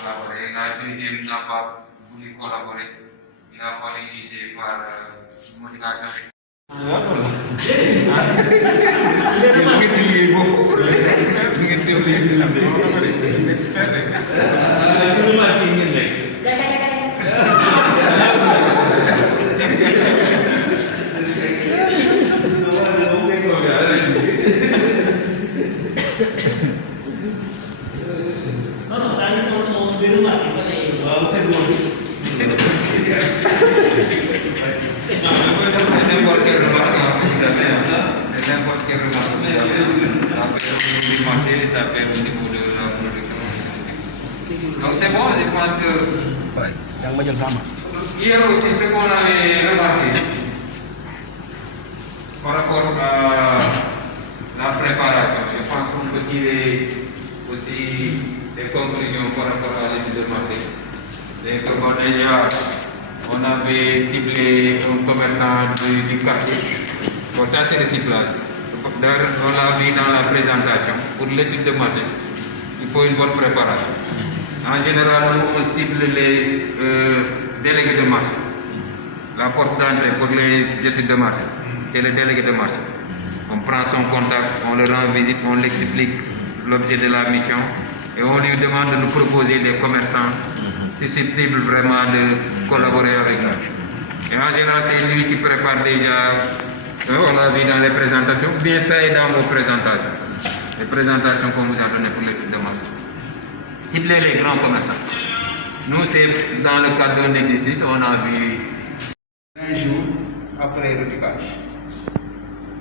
collaborer. La deuxième n'a pas voulu collaborer. Il a fallu utiliser par communication externe. N'importe quelle remarque que vous avez, ça peut être au niveau du marché, ça peut être au niveau de la production. Donc c'est bon, je pense que hier aussi ce qu'on avait remarqué par rapport à la préparation, je pense qu'on peut tirer aussi des conclusions par rapport à l'étude de marché. Et comme déjà on avait ciblé un commerçant du quartier. Bon, ça c'est le ciblage. D'ailleurs, on l'a vu dans la présentation. Pour l'étude de marché, il faut une bonne préparation. En général, nous on cible les délégués de marché. La porte d'entrée pour les études de marché, c'est le délégué de marché. On prend son contact, on le rend visite, on l'explique l'objet de la mission et on lui demande de nous proposer des commerçants susceptibles vraiment de collaborer avec nous. Et en général, c'est lui qui prépare déjà. On l'a vu dans les présentations, bien ça est dans vos présentations. Les présentations qu'on vous a données pour l'étude de marché. Cibler les grands commerçants. Nous, c'est dans le cadre d'un exercice, on a vu 1 jour après repiquage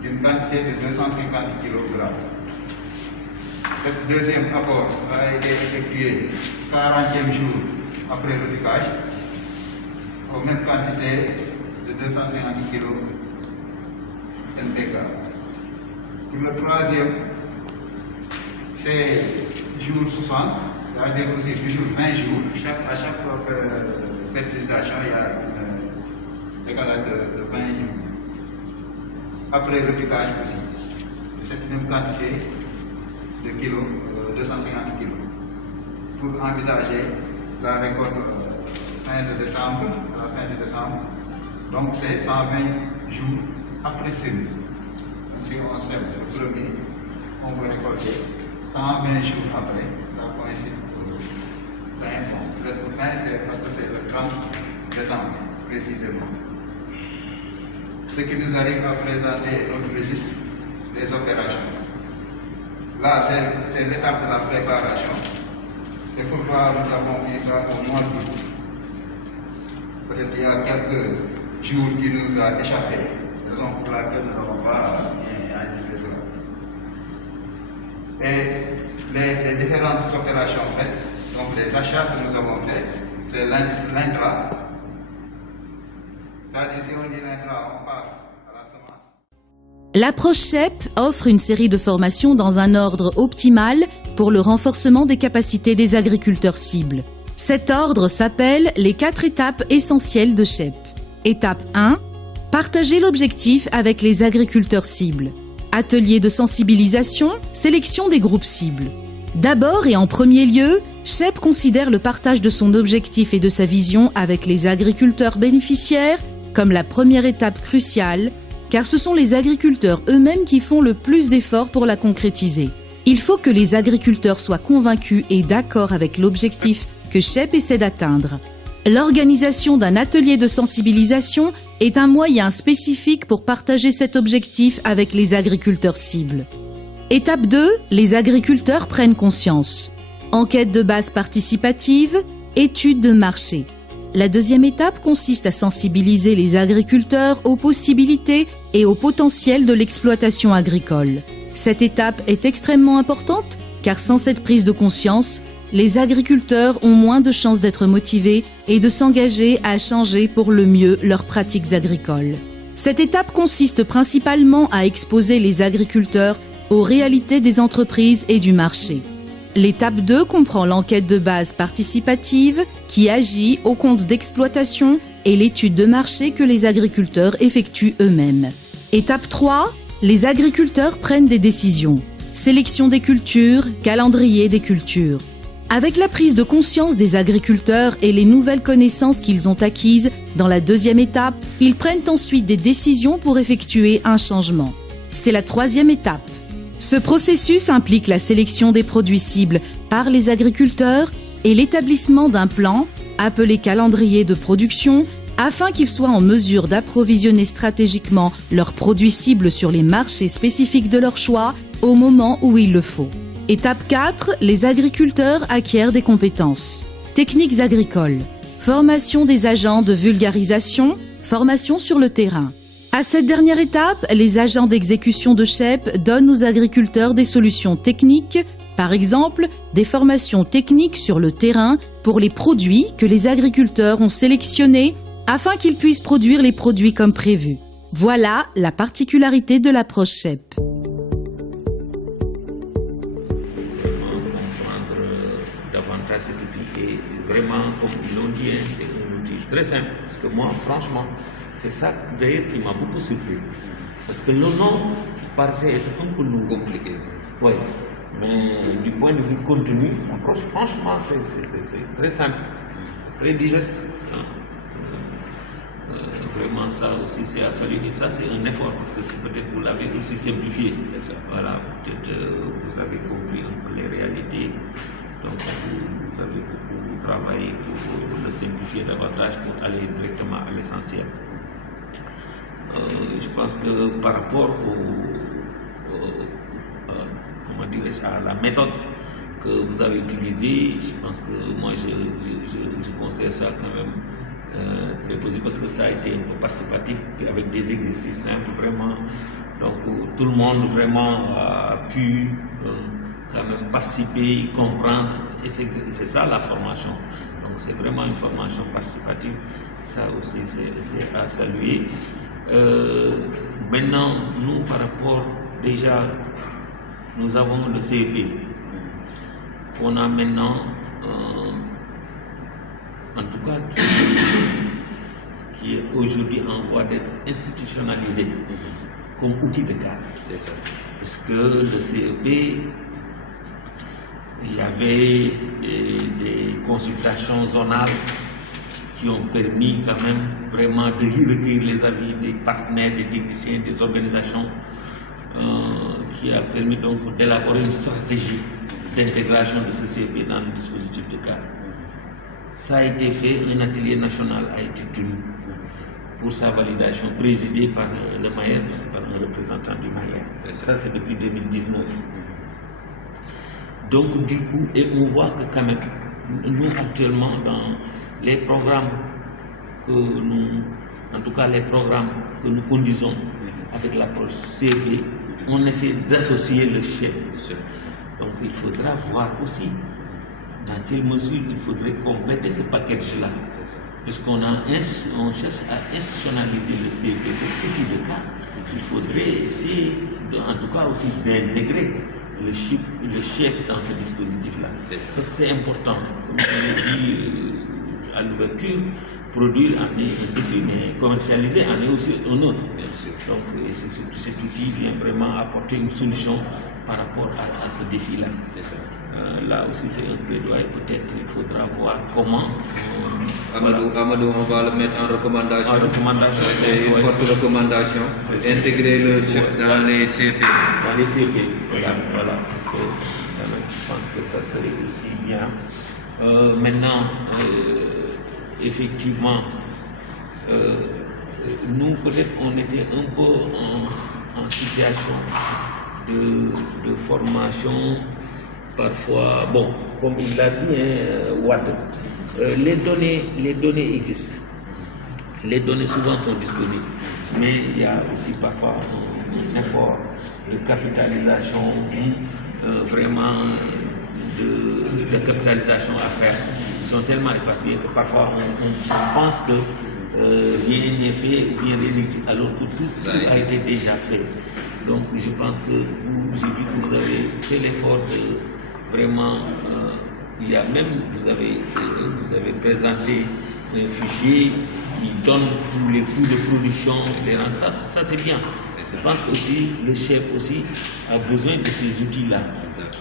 d'une quantité de 250 kg. Cette deuxième apport a été effectué 40e jour après repiquage, aux mêmes quantités de 250 kg. NPK. Pour le troisième, c'est jour 60, c'est-à-dire aussi toujours 20 jours. À chaque fertilisation, il y a un décalage de 20 jours. Après repiquage aussi, cette même quantité de kilos, 250 kilos. Pour envisager la récolte fin de décembre, à la fin de décembre, donc c'est 120 jours après semis. Donc si on sème le premier, on va récolter 120 jours après, ça coïncide pour 20 ans. Peut-être 20 parce que c'est le 30 décembre précisément. Ce qui nous arrive à présenter notre registre des opérations. Là, c'est l'étape de la préparation. C'est pourquoi nous avons mis ça au mois d'août. Peut-être il y a quelques jours qui nous a échappé. Raison pour laquelle nous n'avons pas enregistré cela. Et les différentes opérations faites, donc les achats que nous avons faits, c'est l'intra. C'est-à-dire si on dit l'intra, on passe à la semence. L'approche CHEP offre une série de formations dans un ordre optimal pour le renforcement des capacités des agriculteurs cibles. Cet ordre s'appelle les 4 étapes essentielles de CHEP. Étape 1. Partager l'objectif avec les agriculteurs cibles. Atelier de sensibilisation, sélection des groupes cibles. D'abord et en premier lieu, CHEP considère le partage de son objectif et de sa vision avec les agriculteurs bénéficiaires comme la première étape cruciale, car ce sont les agriculteurs eux-mêmes qui font le plus d'efforts pour la concrétiser. Il faut que les agriculteurs soient convaincus et d'accord avec l'objectif que CHEP essaie d'atteindre. L'organisation d'un atelier de sensibilisation est un moyen spécifique pour partager cet objectif avec les agriculteurs cibles. Étape 2, les agriculteurs prennent conscience. Enquête de base participative, étude de marché. La deuxième étape consiste à sensibiliser les agriculteurs aux possibilités et au potentiel de l'exploitation agricole. Cette étape est extrêmement importante car sans cette prise de conscience, les agriculteurs ont moins de chances d'être motivés et de s'engager à changer pour le mieux leurs pratiques agricoles. Cette étape consiste principalement à exposer les agriculteurs aux réalités des entreprises et du marché. L'étape 2 comprend l'enquête de base participative qui agit au compte d'exploitation et l'étude de marché que les agriculteurs effectuent eux-mêmes. Étape 3, les agriculteurs prennent des décisions. Sélection des cultures, calendrier des cultures. Avec la prise de conscience des agriculteurs et les nouvelles connaissances qu'ils ont acquises, dans la deuxième étape, ils prennent ensuite des décisions pour effectuer un changement. C'est la troisième étape. Ce processus implique la sélection des produits cibles par les agriculteurs et l'établissement d'un plan, appelé calendrier de production, afin qu'ils soient en mesure d'approvisionner stratégiquement leurs produits cibles sur les marchés spécifiques de leur choix au moment où il le faut. Étape 4, les agriculteurs acquièrent des compétences. Techniques agricoles, formation des agents de vulgarisation, formation sur le terrain. À cette dernière étape, les agents d'exécution de CHEP donnent aux agriculteurs des solutions techniques, par exemple des formations techniques sur le terrain pour les produits que les agriculteurs ont sélectionnés afin qu'ils puissent produire les produits comme prévu. Voilà la particularité de l'approche CHEP. Davantage cet outil et vraiment, comme ils l'ont dit, c'est un outil très simple. Parce que moi, franchement, c'est ça d'ailleurs qui m'a beaucoup surpris. Parce que le nom paraissait être un peu lourd. Compliqué. Oui. Mais du point de vue contenu, l'approche, franchement, c'est très simple, très digeste. Vraiment, ça aussi, c'est à saluer. Et ça, c'est un effort, parce que si peut-être vous l'avez aussi simplifié, voilà, peut-être vous avez compris un peu les réalités. Donc, vous avez beaucoup travaillé pour le simplifier davantage, pour aller directement à l'essentiel. Je pense que par rapport comment dirais-je, à la méthode que vous avez utilisée, je pense que moi, je considère ça quand même très positif, parce que ça a été un peu participatif, avec des exercices simples, vraiment. Donc, tout le monde vraiment a pu quand même participer, comprendre, et c'est ça la formation. Donc, c'est vraiment une formation participative, ça aussi c'est à saluer. Maintenant, nous, par rapport, déjà, nous avons le CEP. On a maintenant, en tout cas, qui est aujourd'hui en voie d'être institutionnalisé comme outil de cadre. C'est ça. Parce que le CEP, il y avait des consultations zonales qui ont permis quand même vraiment de recueillir les avis des partenaires, des techniciens, des organisations, qui a permis donc d'élaborer une stratégie d'intégration de ce CEP dans le dispositif de cadre. Ça a été fait, un atelier national a été tenu pour sa validation, présidé par le Maire, par un représentant du Maire. Ça, c'est depuis 2019. Donc, du coup, et on voit que quand même, nous actuellement, dans les programmes que nous, en tout cas les programmes que nous conduisons avec l'approche CEP, on essaie d'associer le CHEP. Donc, il faudra voir aussi dans quelle mesure il faudrait compléter ce package-là. Puisqu'on cherche à institutionnaliser le CEP pour outil de cas, il faudrait essayer, en tout cas aussi, d'intégrer le CHEP dans ce dispositif-là. Parce que c'est important, comme je l'ai dit à l'ouverture, produire en est un défi, mais commercialiser en est aussi un autre. Donc cet outil vient vraiment apporter une solution par rapport à ce défi-là. Là aussi c'est un plaidoyer, peut-être il faudra voir comment. Amadou, on va le mettre en recommandation. En recommandation, c'est une forte recommandation. Intégrer le CHEP dans les CEP. Dans les CEP, voilà, parce que je pense que ça serait aussi bien. Maintenant, effectivement, nous peut-être on était un peu en situation de formation, parfois, bon, comme il l'a dit, Wad, les données existent, les données souvent sont disponibles, mais il y a aussi parfois un effort de capitalisation, vraiment de capitalisation à faire. Ils sont tellement éparpillés que parfois on pense que rien n'est fait, rien n'est dit, alors que tout a été déjà fait. Donc je pense que j'ai vu que vous avez fait l'effort de vraiment, il y a même, vous avez présenté un fichier qui donne tous les coûts de production, les rentes, ça c'est bien. Je pense aussi le chef aussi a besoin de ces outils-là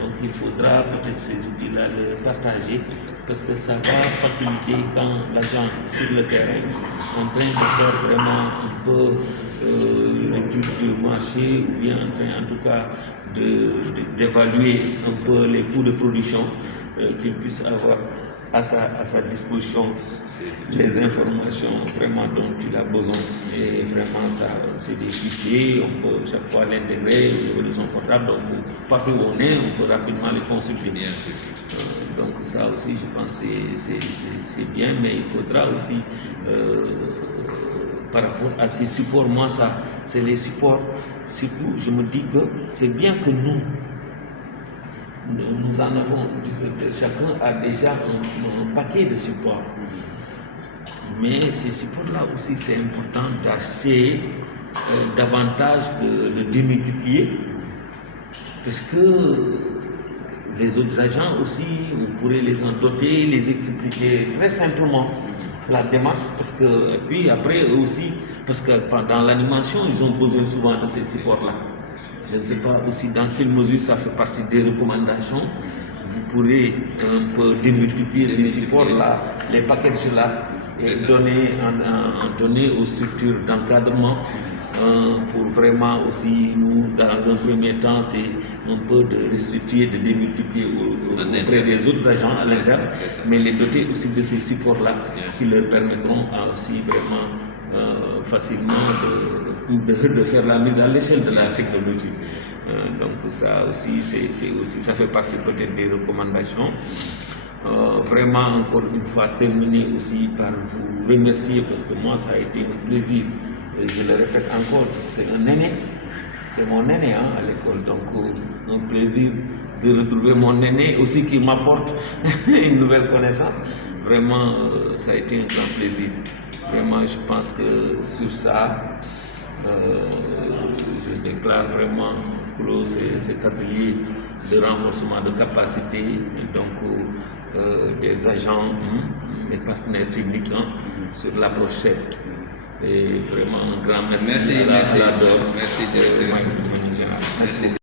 Donc il faudra peut-être ces outils-là les partager parce que ça va faciliter quand l'agent sur le terrain en train de faire vraiment un peu l'étude du marché ou bien en train en tout cas d'évaluer un peu les coûts de production, qu'il puisse avoir à sa disposition les informations vraiment dont il a besoin. Et vraiment, ça, c'est des fichiers, on peut chaque fois l'intégrer au niveau de son portable, donc partout où on est, on peut rapidement les consulter. Donc ça aussi, je pense que c'est bien, mais il faudra aussi, par rapport à ces supports, moi, ça, c'est les supports, surtout, je me dis que c'est bien que nous en avons, chacun a déjà un paquet de supports. Mais ces supports-là aussi, c'est important d'acheter davantage de le démultiplier, parce que les autres agents aussi, vous pourrez les en doter, les expliquer très simplement la démarche, parce que, et puis après eux aussi, parce que pendant l'animation, ils ont besoin souvent de ces supports-là. Je ne sais pas aussi dans quelle mesure ça fait partie des recommandations. Vous pourrez un peu démultiplier ces supports-là, les packages-là, et donner aux structures d'encadrement pour vraiment aussi, nous, dans un premier temps, c'est un peu de restituer, de démultiplier auprès des autres agents à l'interne, mais les doter aussi de ces supports-là qui leur permettront aussi vraiment facilement de faire la mise à l'échelle de la technologie. Donc ça aussi, ça fait partie peut-être des recommandations. Vraiment, encore une fois, terminer aussi par vous remercier parce que moi, ça a été un plaisir. Et je le répète encore, c'est un aîné, c'est mon aîné à l'école. Donc, un plaisir de retrouver mon aîné aussi qui m'apporte une nouvelle connaissance. Vraiment, ça a été un grand plaisir. Vraiment, je pense que sur ça, je déclare vraiment clos cet atelier de renforcement de capacité des agents, mes partenaires techniques sur l'approche CHEP. Et vraiment un grand merci. Merci, directeur. Merci.